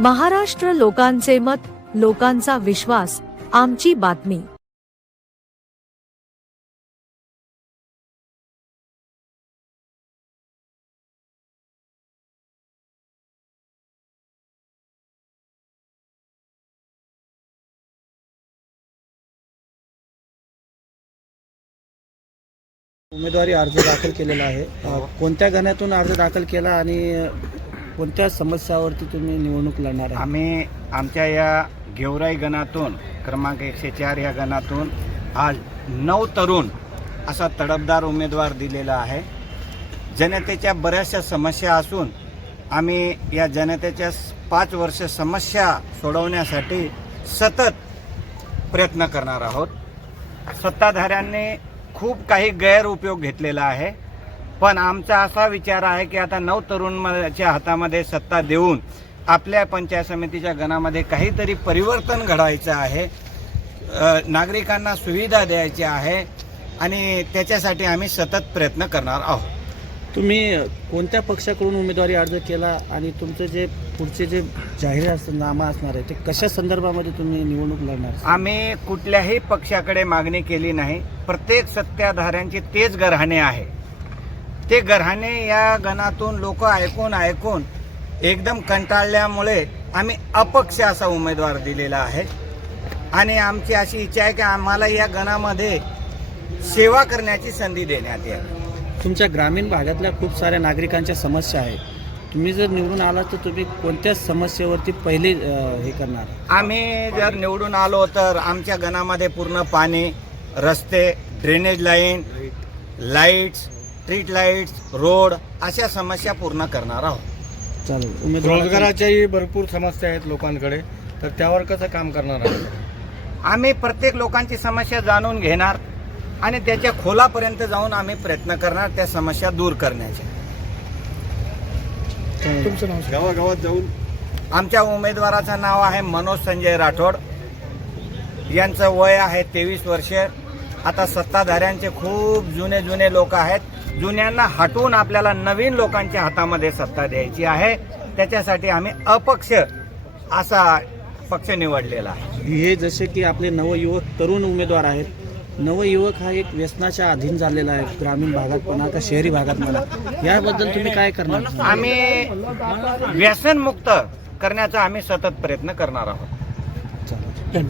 महाराष्ट्र लोकांचे मत, लोकांचा विश्वास, आमची बातमी। उमेदवारी अर्ज दाखल केलेला आहे। कोणत्या गणातून अर्ज दाखल केला आणि कोणत्या समस्यावरती तुम्ही निवडणूक लढणार आहे? आम्ही आमच्या या गेवराई गणातून क्रमांक 104 या गणातून आज 9 तरुण असा तडफदार उमेदवार दिलेला आहे। जनतेच्या बऱ्याचशा समस्या असून आम्ही या जनतेच्या 5 वर्ष समस्या सोडवण्यासाठी सतत प्रयत्न करणार आहोत। सत्ताधाऱ्यांनी खूप काही गैरउपयोग घेतलेला आहे, पण आमचा असा विचार आहे की आता 9 तरुणांच्या हातामध्ये सत्ता देऊन आपल्या पंचायत समितीच्या गणामध्ये काहीतरी परिवर्तन घडवायचं आहे, नागरिकांना सुविधा द्यायची आहे आणि त्याच्यासाठी आम्ही सतत प्रयत्न करणार आहोत। तुम्ही कोणत्या पक्षाकडून उमेदवारी अर्ज केला आणि तुमचं जे पुढचे जे जाहीरनामा असणार आहे ते कशा संदर्भामध्ये तुम्ही निवडणूक लढणार? आम्ही कुठल्याही पक्षाकडे मागणी केली नाही। प्रत्येक सत्ताधाऱ्यांचे तेच गरहाणे आहे। ते गरहाणे या गणातून लोक ऐकून एकदम कंटाळल्यामुळे आम्ही अपक्ष असा उमेदवार दिलेला आहे आणि आमची अशी इच्छा आहे की आम्हाला या गणामध्ये सेवा करण्याची संधी देण्यात यावी। तुमच्या ग्रामीण भागातल्या खूप साऱ्या नागरिकांच्या समस्या आहेत, तुम्ही जर निवडून आलात तर तुम्ही कोणत्या समस्येवरती पहिले हे करणार? आम्ही जर निवडून आलो तर आमच्या गणामध्ये पूर्ण पाणी, रस्ते, drainage line, lights, street lights, road अशा समस्या पूर्ण करणार आहोत। चालेल। रोजगाराच्याही भरपूर समस्या आहेत लोकांकडे, तर त्यावर कसं काम करणार आहात? आम्ही प्रत्येक लोकांची समस्या जाणून घेणार आणि त्याच्या खोलापर्यंत जाऊन आम्ही प्रयत्न करणार त्या समस्या दूर करण्याचे। तुमचं नाव? गावागावात जाऊन आमच्या उमेदवाराचं नाव आहे मनोज संजय राठोड। यांचं वय आहे 23 वर्ष। आता सत्ताधाऱ्यांचे खूप जुने लोक आहेत, जुन्यांना हटवून आपल्याला नवीन लोकांच्या हातामध्ये सत्ता द्यायची आहे। त्याच्यासाठी आम्ही अपक्ष असा पक्ष निवडलेला आहे। हे जसे की आपले नवयुवक तरुण उमेदवार आहेत, नवयुवक हा एक व्यसनाच्या अधीन झालेला आहे, ग्रामीण भागात म्हणा का शहरी भागात म्हणा, याबद्दल तुम्ही काय करणार? आम्ही व्यसनमुक्त करण्याचा आम्ही सतत प्रयत्न करणार आहोत। चालेल।